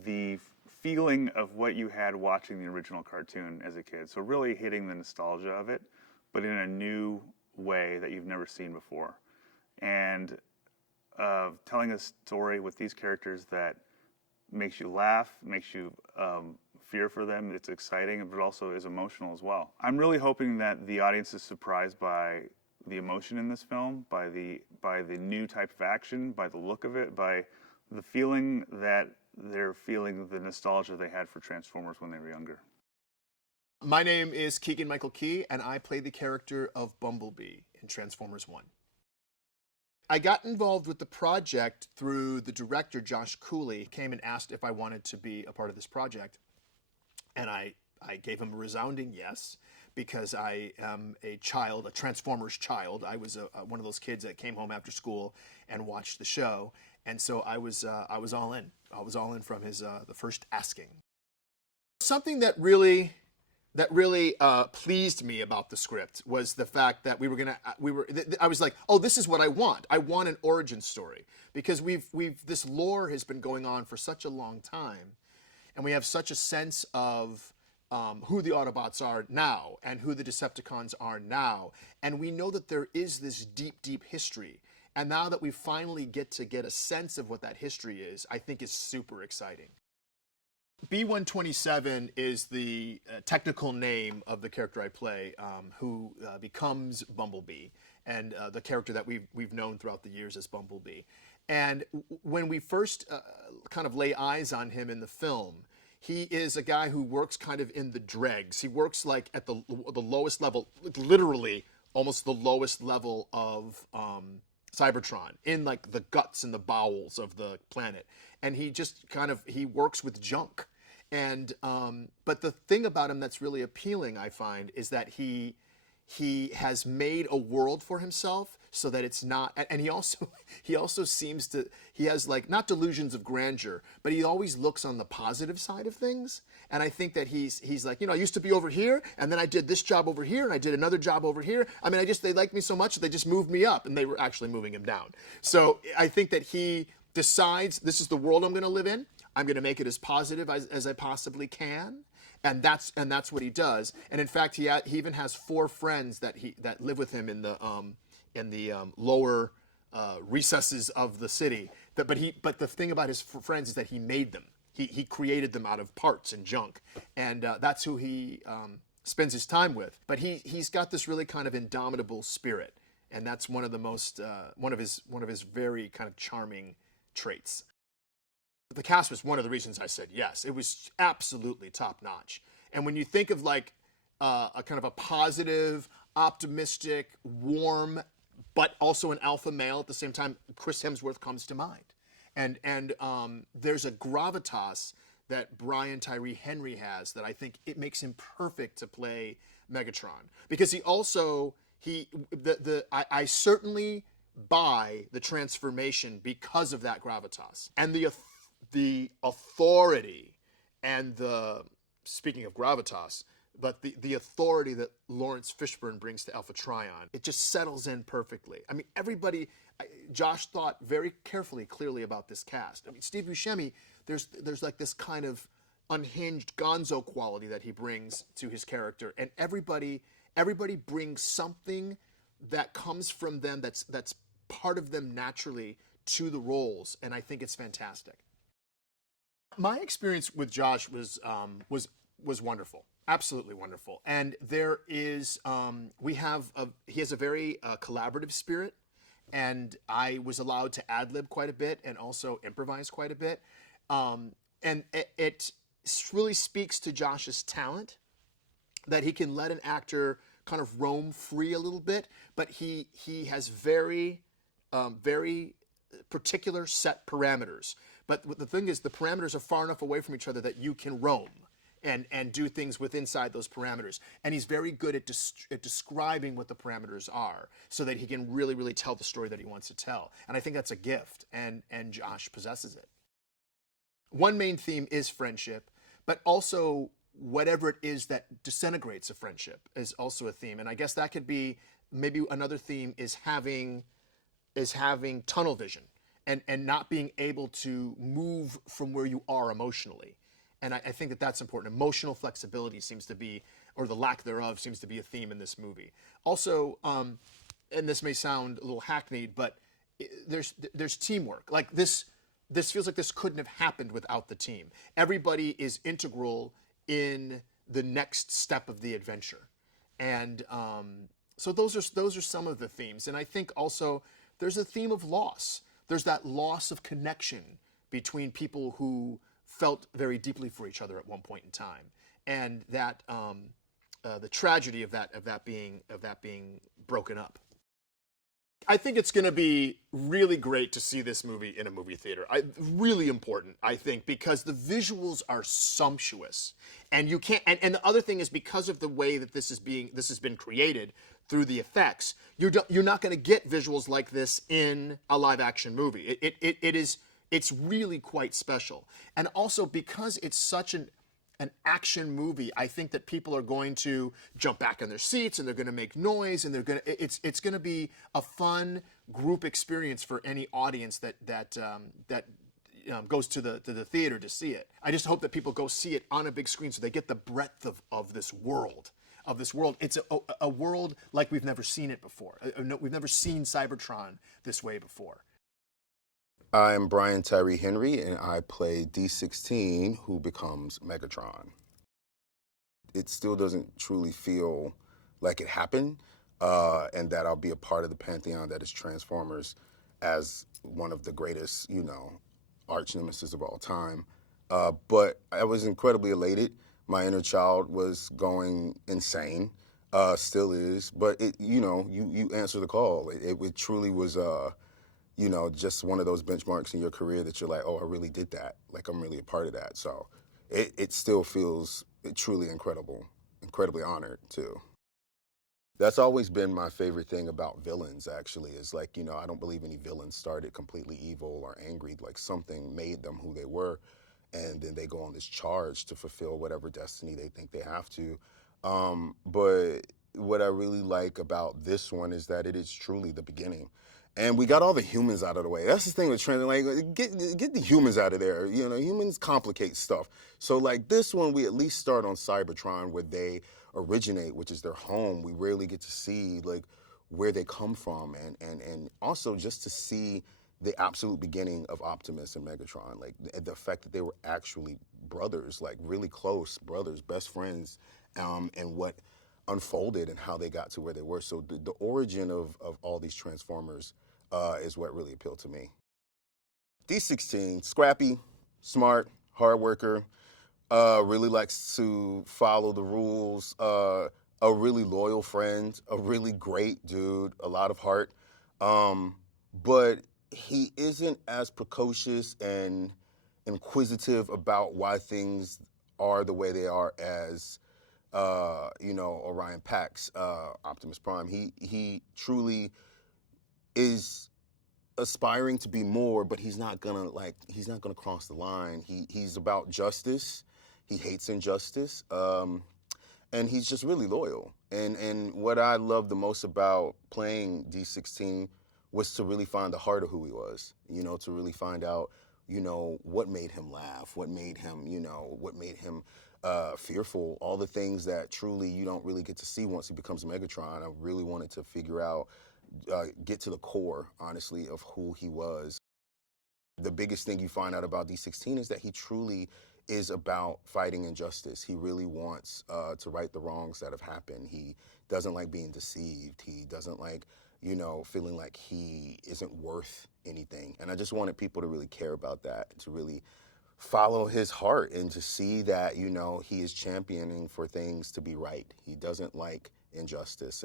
the feeling of what you had watching the original cartoon as a kid. So really hitting the nostalgia of it, but in a new way that you've never seen before. And telling a story with these characters that makes you laugh, makes you fear for them. It's exciting, but also is emotional as well. I'm really hoping that the audience is surprised by the emotion in this film, by the new type of action, by the look of it, by the feeling that they're feeling the nostalgia they had for Transformers when they were younger. My name is Keegan-Michael Key, and I play the character of Bumblebee in Transformers 1. I got involved with the project through the director, Josh Cooley, came and asked if I wanted to be a part of this project. And I gave him a resounding yes, because I am a Transformers child. I was one of those kids that came home after school and watched the show. And so I was all in. I was all in from the first asking. Something that really pleased me about the script was the fact that I was like, oh, this is what I want. I want an origin story, because this lore has been going on for such a long time, and we have such a sense of who the Autobots are now and who the Decepticons are now, and we know that there is this deep, deep history. And now that we finally get a sense of what that history is, I think is super exciting. B-127 is the technical name of the character I play, who becomes Bumblebee, and the character that we've known throughout the years as Bumblebee. And when we first kind of lay eyes on him in the film, he is a guy who works kind of in the dregs. He works like at the lowest level, literally almost the lowest level of Cybertron, in like the guts and the bowels of the planet. And he just he works with junk. And but the thing about him that's really appealing, I find, is that he has made a world for himself so that it's not, and he also seems to, he has like, not delusions of grandeur, but he always looks on the positive side of things. And I think that he's like, I used to be over here, and then I did this job over here, and I did another job over here. I mean, they liked me so much that they just moved me up, and they were actually moving him down. So I think that he decides, this is the world I'm going to live in. I'm going to make it as positive as I possibly can. And that's what he does. And in fact, he even has 4 friends that live with him in the lower recesses of the city. But the thing about his friends is that he made them. He created them out of parts and junk, and that's who he spends his time with. But he's got this really kind of indomitable spirit, and that's one of the most one of his very kind of charming traits. The cast was one of the reasons I said yes. It was absolutely top notch. And when you think of like a kind of a positive, optimistic, warm, but also an alpha male at the same time, Chris Hemsworth comes to mind. And there's a gravitas that Brian Tyree Henry has that I think it makes him perfect to play Megatron, because he also I certainly buy the transformation because of that gravitas and the authority and the, speaking of gravitas, but the authority that Laurence Fishburne brings to Alpha Trion, it just settles in perfectly. I mean, Josh thought very carefully, clearly about this cast. I mean, Steve Buscemi, there's like this kind of unhinged gonzo quality that he brings to his character, and everybody brings something that comes from them that's part of them naturally to the roles, and I think it's fantastic. My experience with Josh was wonderful, absolutely wonderful. And there is he has a very collaborative spirit, and I was allowed to ad-lib quite a bit and also improvise quite a bit, and it really speaks to Josh's talent that he can let an actor kind of roam free a little bit, but he has very particular set parameters. But the thing is, the parameters are far enough away from each other that you can roam and do things inside those parameters. And he's very good at describing what the parameters are so that he can really, really tell the story that he wants to tell. And I think that's a gift, and Josh possesses it. One main theme is friendship, but also whatever it is that disintegrates a friendship is also a theme. And I guess that could be, maybe another theme is having tunnel vision and not being able to move from where you are emotionally. And I think that's important. Emotional flexibility seems to be, or the lack thereof, seems to be a theme in this movie. Also, and this may sound a little hackneyed, but there's teamwork. Like this feels like this couldn't have happened without the team. Everybody is integral in the next step of the adventure. And so those are some of the themes. And I think also there's a theme of loss. There's that loss of connection between people who felt very deeply for each other at one point in time, and that the tragedy of that being broken up. I think it's going to be really great to see this movie in a movie theater. Really important, I think, because the visuals are sumptuous, and you can't. And the other thing is, because of the way that this has been created through the effects, you're not going to get visuals like this in a live action movie. It's really quite special, and also because it's such an action movie, I think that people are going to jump back in their seats and they're going to make noise, and it's going to be a fun group experience for any audience that goes to the theater to see it. I just hope that people go see it on a big screen so they get the breadth of this world. It's a world like we've never seen it before. We've never seen Cybertron this way before. I'm Brian Tyree Henry, and I play D16, who becomes Megatron. It still doesn't truly feel like it happened, and that I'll be a part of the pantheon that is Transformers as one of the greatest, arch nemesis of all time. But I was incredibly elated. My inner child was going insane, still is. But you answer the call. It truly was. Just one of those benchmarks in your career that you're like, oh, I really did that. Like, I'm really a part of that. So it still feels truly incredible, incredibly honored, too. That's always been my favorite thing about villains, actually, is like, I don't believe any villains started completely evil or angry. Like, something made them who they were, and then they go on this charge to fulfill whatever destiny they think they have to. But what I really like about this one is that it is truly the beginning. And we got all the humans out of the way. That's the thing with Trent. Like, get the humans out of there. Humans complicate stuff. So, like, this one, we at least start on Cybertron, where they originate, which is their home. We rarely get to see, like, where they come from. And also just to see the absolute beginning of Optimus and Megatron. Like, the fact that they were actually brothers, like, really close brothers, best friends, and what unfolded and how they got to where they were. So the origin of all these Transformers is what really appealed to me. D16, scrappy, smart, hard worker, really likes to follow the rules, a really loyal friend, a really great dude, a lot of heart. But he isn't as precocious and inquisitive about why things are the way they are as, Orion Pax, Optimus Prime. He truly is aspiring to be more, but he's not gonna cross the line. He's about justice. He hates injustice. And he's just really loyal. And what I loved the most about playing D16 was to really find the heart of who he was, to really find out, what made him laugh, what made him fearful, all the things that truly you don't really get to see once he becomes Megatron. I really wanted to figure out, get to the core, honestly, of who he was. The biggest thing you find out about D16 is that he truly is about fighting injustice. He really wants to right the wrongs that have happened. He doesn't like being deceived. He doesn't like, feeling like he isn't worth anything. And I just wanted people to really care about that, to really follow his heart and to see that, he is championing for things to be right. He doesn't like injustice.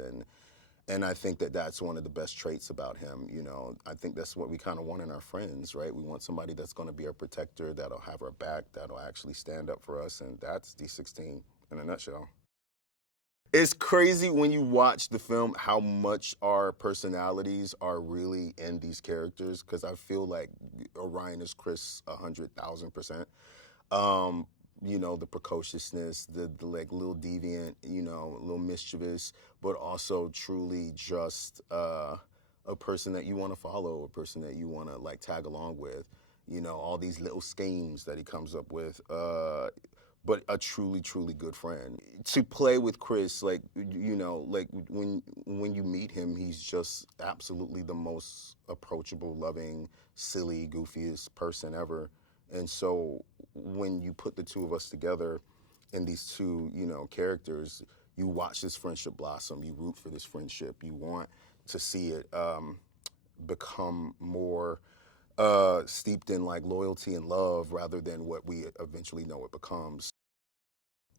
And I think that that's one of the best traits about him. I think that's what we kind of want in our friends, right? We want somebody that's going to be our protector, that'll have our back, that'll actually stand up for us, and that's D16 in a nutshell. It's crazy when you watch the film how much our personalities are really in these characters, because I feel like Orion is Chris 100,000%. The precociousness, the like little deviant, a little mischievous, but also truly just a person that you want to follow, a person that you want to like tag along with, all these little schemes that he comes up with, but a truly, truly good friend. To play with Chris, like when you meet him, he's just absolutely the most approachable, loving, silly, goofiest person ever. And so when you put the two of us together in these two, characters, you watch this friendship blossom. You root for this friendship. You want to see it become more steeped in like loyalty and love rather than what we eventually know it becomes.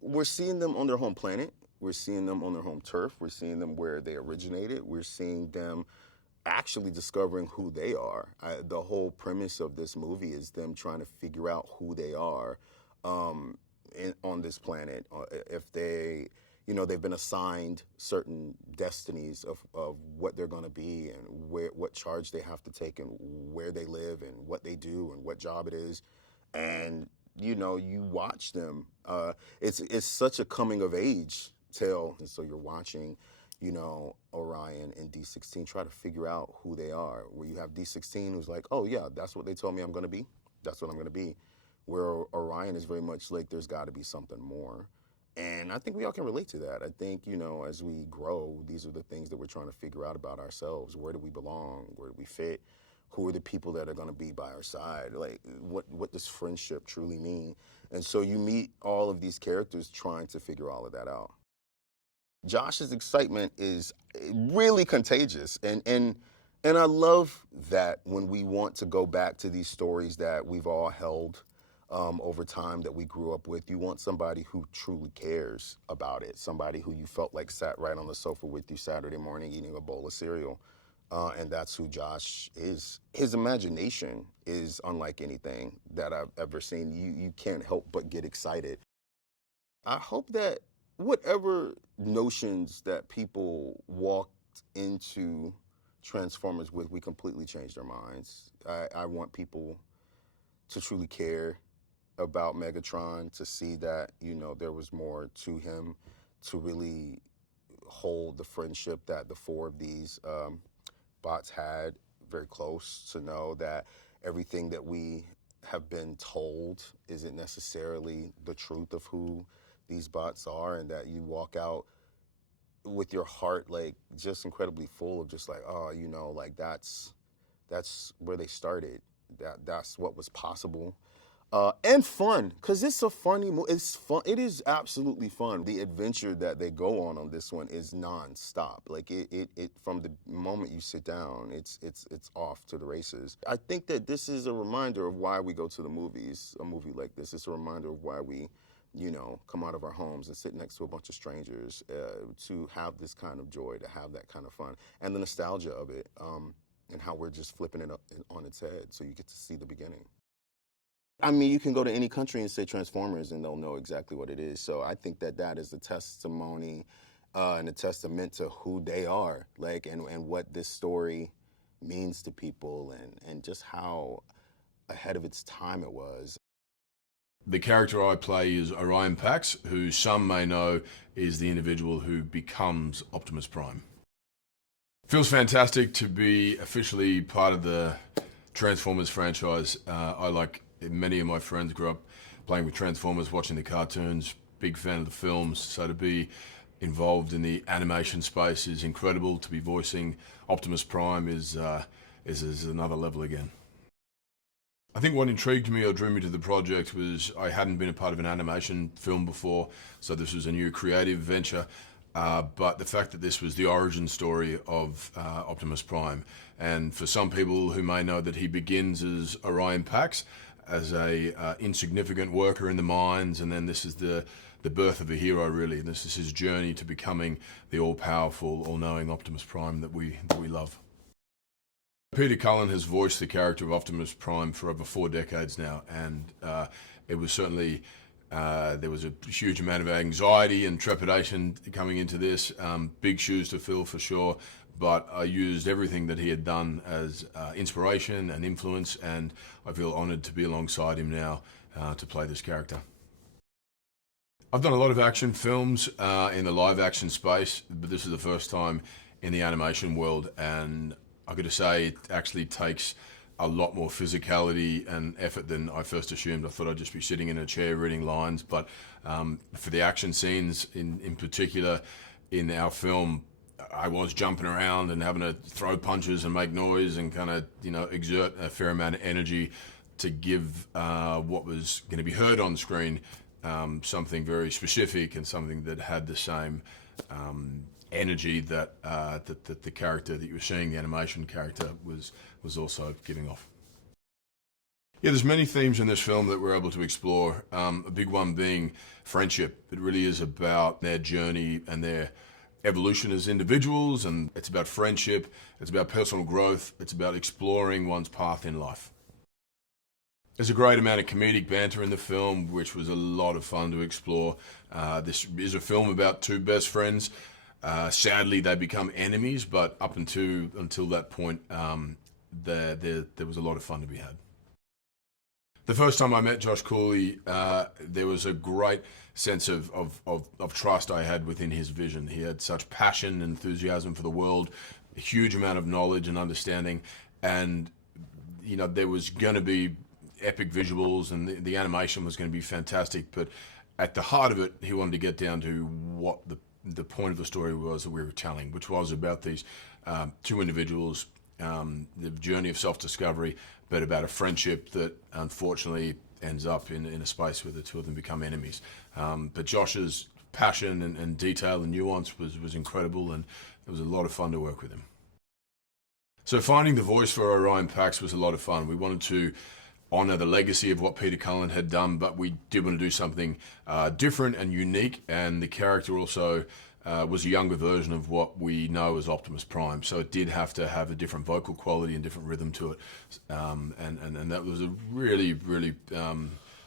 We're seeing them on their home planet. We're seeing them on their home turf. We're seeing them where they originated. We're seeing them actually discovering who they are. The whole premise of this movie is them trying to figure out who they are on this planet. If they, they've been assigned certain destinies of what they're going to be and what charge they have to take and where they live and what they do and what job it is. And, you watch them. It's such a coming of age tale. And so you're watching Orion and D16 try to figure out who they are. Where you have D16 who's like, oh yeah, that's what they told me I'm going to be. That's what I'm going to be. Where Orion is very much like, there's got to be something more. And I think we all can relate to that. I think, as we grow, these are the things that we're trying to figure out about ourselves. Where do we belong? Where do we fit? Who are the people that are going to be by our side? Like, what does friendship truly mean? And so you meet all of these characters trying to figure all of that out. Josh's excitement is really contagious, and I love that when we want to go back to these stories that we've all held over time, that we grew up with. You want somebody who truly cares about it, somebody who you felt like sat right on the sofa with you Saturday morning eating a bowl of cereal, and that's who Josh is. His imagination is unlike anything that I've ever seen. You can't help but get excited. I hope that whatever notions that people walked into Transformers with, we completely changed our minds. I want people to truly care about Megatron, to see that, there was more to him, to really hold the friendship that the four of these bots had very close, to know that everything that we have been told isn't necessarily the truth of who these bots are, and that you walk out with your heart like just incredibly full of just like, oh, like that's where they started. That's what was possible. And fun, because it's a funny movie. It's fun. It is absolutely fun. The adventure that they go on this one is nonstop. Like it from the moment you sit down, it's off to the races. I think that this is a reminder of why we go to the movies. A movie like this, it's a reminder of why we, come out of our homes and sit next to a bunch of strangers to have this kind of joy, to have that kind of fun, and the nostalgia of it, and how we're just flipping it up on its head, so you get to see the beginning. I mean, you can go to any country and say Transformers and they'll know exactly what it is. So I think that that is a testimony and a testament to who they are, like, and what this story means to people and just how ahead of its time it was. The character I play is Orion Pax, who some may know is the individual who becomes Optimus Prime. Feels fantastic to be officially part of the Transformers franchise. I, like many of my friends, grew up playing with Transformers, watching the cartoons, big fan of the films, so to be involved in the animation space is incredible. To be voicing Optimus Prime is another level again. I think what intrigued me or drew me to the project was I hadn't been a part of an animation film before, so this was a new creative venture. But the fact that this was the origin story of Optimus Prime, and for some people who may know that he begins as Orion Pax, as a insignificant worker in the mines, and then this is the birth of a hero, really. This is his journey to becoming the all-powerful, all-knowing Optimus Prime that we love. Peter Cullen has voiced the character of Optimus Prime for over 4 decades now, and it was certainly, there was a huge amount of anxiety and trepidation coming into this. Big shoes to fill for sure, but I used everything that he had done as inspiration and influence, and I feel honoured to be alongside him now to play this character. I've done a lot of action films in the live action space, but this is the first time in the animation world, and I've got to say it actually takes a lot more physicality and effort than I first assumed. I thought I'd just be sitting in a chair reading lines, but for the action scenes in particular in our film, I was jumping around and having to throw punches and make noise and kind of, exert a fair amount of energy to give what was going to be heard on screen something very specific and something that had the same energy that the character that you were seeing, the animation character, was also giving off. Yeah, there's many themes in this film that we're able to explore. A big one being friendship. It really is about their journey and their evolution as individuals, and it's about friendship, it's about personal growth, it's about exploring one's path in life. There's a great amount of comedic banter in the film, which was a lot of fun to explore. This is a film about 2 best friends. Sadly, they become enemies, but up until that point, there was a lot of fun to be had. The first time I met Josh Cooley, there was a great sense of trust I had within his vision. He had such passion and enthusiasm for the world, a huge amount of knowledge and understanding, and there was going to be epic visuals and the animation was going to be fantastic, but at the heart of it, he wanted to get down to what the point of the story was that we were telling, which was about these 2 individuals, the journey of self-discovery, but about a friendship that unfortunately ends up in a space where the 2 of them become enemies. But Josh's passion and detail and nuance was incredible, and it was a lot of fun to work with him. So finding the voice for Orion Pax was a lot of fun. We wanted to honour the legacy of what Peter Cullen had done, but we did want to do something different and unique, and the character also was a younger version of what we know as Optimus Prime, so it did have to have a different vocal quality and different rhythm to it, and that was a really, really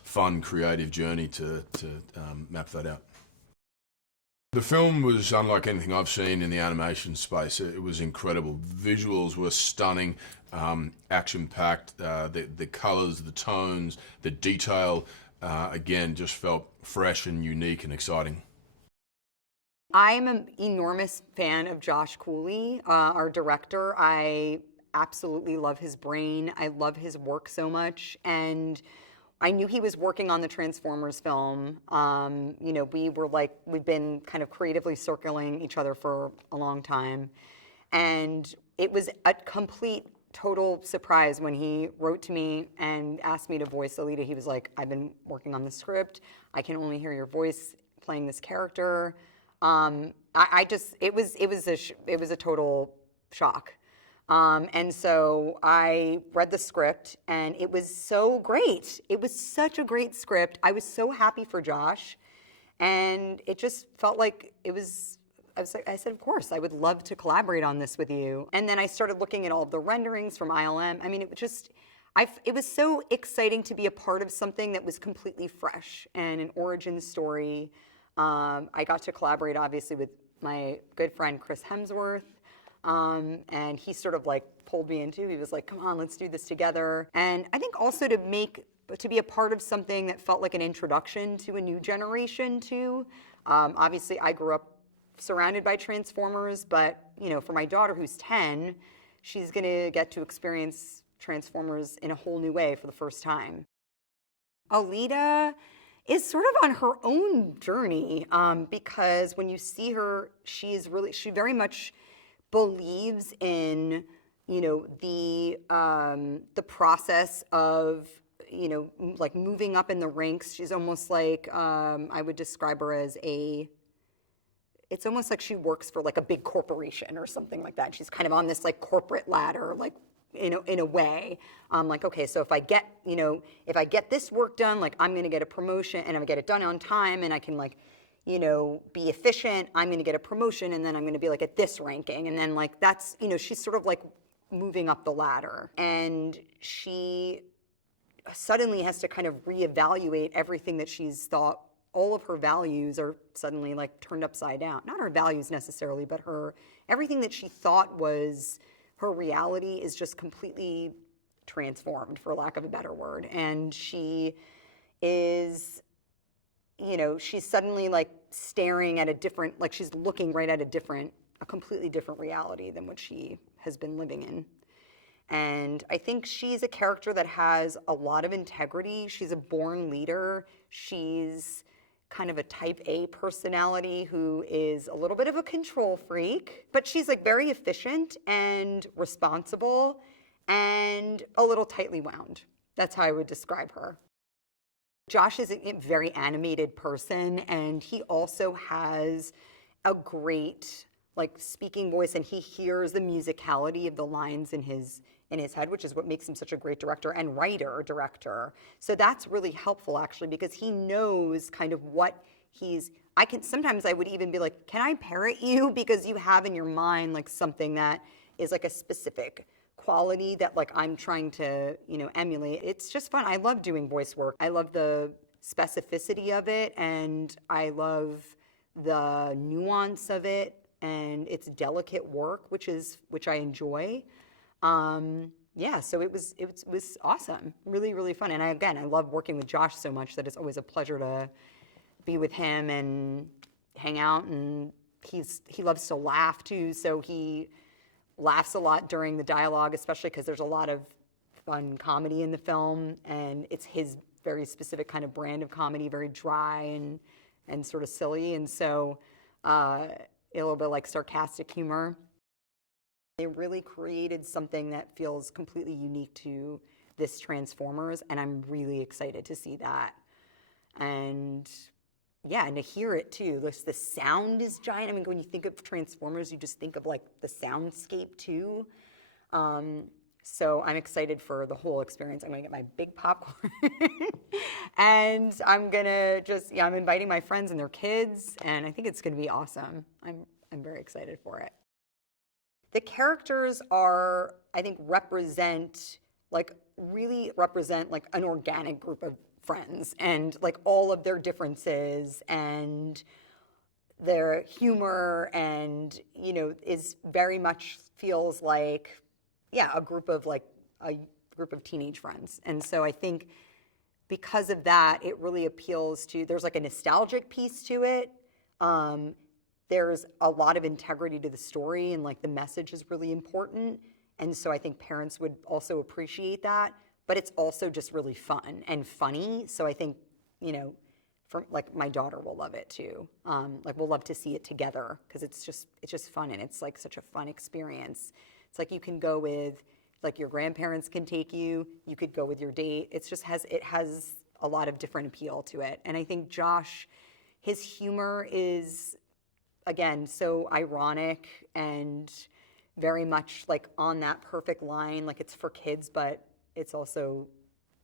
fun, creative journey to map that out. The film was unlike anything I've seen in the animation space. It was incredible. Visuals were stunning, action-packed. The colors, the tones, the detail, again, just felt fresh and unique and exciting. I'm an enormous fan of Josh Cooley, our director. I absolutely love his brain. I love his work so much, and I knew he was working on the Transformers film. We've been kind of creatively circling each other for a long time. And it was a complete, total surprise when he wrote to me and asked me to voice Alita. He was like, I've been working on the script. I can only hear your voice playing this character. It was a total shock. And so I read the script, and it was so great. It was such a great script. I was so happy for Josh, and it just felt like it was. I said, of course, I would love to collaborate on this with you. And then I started looking at all of the renderings from ILM. I mean, it was so exciting to be a part of something that was completely fresh and an origin story. I got to collaborate, obviously, with my good friend Chris Hemsworth, and he sort of like pulled me into. He was like, "Come on, let's do this together." And I think also to be a part of something that felt like an introduction to a new generation too. Obviously, I grew up surrounded by Transformers, but for my daughter who's 10, she's gonna get to experience Transformers in a whole new way for the first time. Alita is sort of on her own journey because when you see her, she very much believes in the process of like moving up in the ranks. She's almost like I would describe her as it's almost like she works for like a big corporation or something like that. She's kind of on this like corporate ladder, like in a way. Like, okay, so if I get this work done, like I'm gonna get a promotion, and if I get it done on time and I can like, be efficient, I'm gonna get a promotion, and then I'm gonna be like at this ranking. And then like that's, she's sort of like moving up the ladder. And she suddenly has to kind of reevaluate everything that she's thought. All of her values are suddenly like turned upside down. Not her values necessarily, but everything that she thought was her reality is just completely transformed, for lack of a better word. And she is, she's suddenly like staring at like she's looking right at a completely different reality than what she has been living in. And I think she's a character that has a lot of integrity. She's a born leader. She's kind of a type A personality who is a little bit of a control freak, but she's like very efficient and responsible and a little tightly wound. That's how I would describe her. Josh is a very animated person, and he also has a great like speaking voice, and he hears the musicality of the lines in his head, which is what makes him such a great director and director. So that's really helpful actually, because he knows kind of what sometimes I would even be like, can I parrot you? Because you have in your mind like something that is like a specific quality that like I'm trying to, emulate. It's just fun. I love doing voice work. I love the specificity of it, and I love the nuance of it, and it's delicate work, which I enjoy. So it was awesome, really, really fun. And I love working with Josh so much that it's always a pleasure to be with him and hang out. And he loves to laugh too, so he laughs a lot during the dialogue, especially because there's a lot of fun comedy in the film, and it's his very specific kind of brand of comedy, very dry and sort of silly, and so a little bit like sarcastic humor. They really created something that feels completely unique to this Transformers, and I'm really excited to see that. And and to hear it too. The sound is giant. I mean, when you think of Transformers, you just think of like the soundscape too. So I'm excited for the whole experience. I'm gonna get my big popcorn and I'm gonna I'm inviting my friends and their kids, and I think it's gonna be awesome. I'm very excited for it. The characters I think, really represent like an organic group of friends, and like all of their differences and their humor, and is very much feels like a group of teenage friends. And so I think because of that, it really appeals to, there's like a nostalgic piece to it. There's a lot of integrity to the story, and like the message is really important. And so I think parents would also appreciate that, but it's also just really fun and funny. So I think, my daughter will love it too. We'll love to see it together because it's just fun, and it's like such a fun experience. It's like you can go with, like your grandparents can take you, you could go with your date. It has a lot of different appeal to it. And I think Josh, his humor is, again, so ironic and very much like on that perfect line. Like it's for kids, but it's also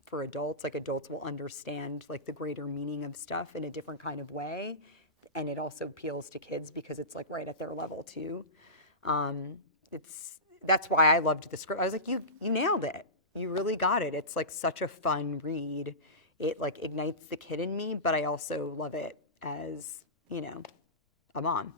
for adults. Like adults will understand like the greater meaning of stuff in a different kind of way. And it also appeals to kids because it's like right at their level too. That's why I loved the script. I was like, you nailed it. you really got it. It's like such a fun read. It like ignites the kid in me, but I also love it as, you know, a mom.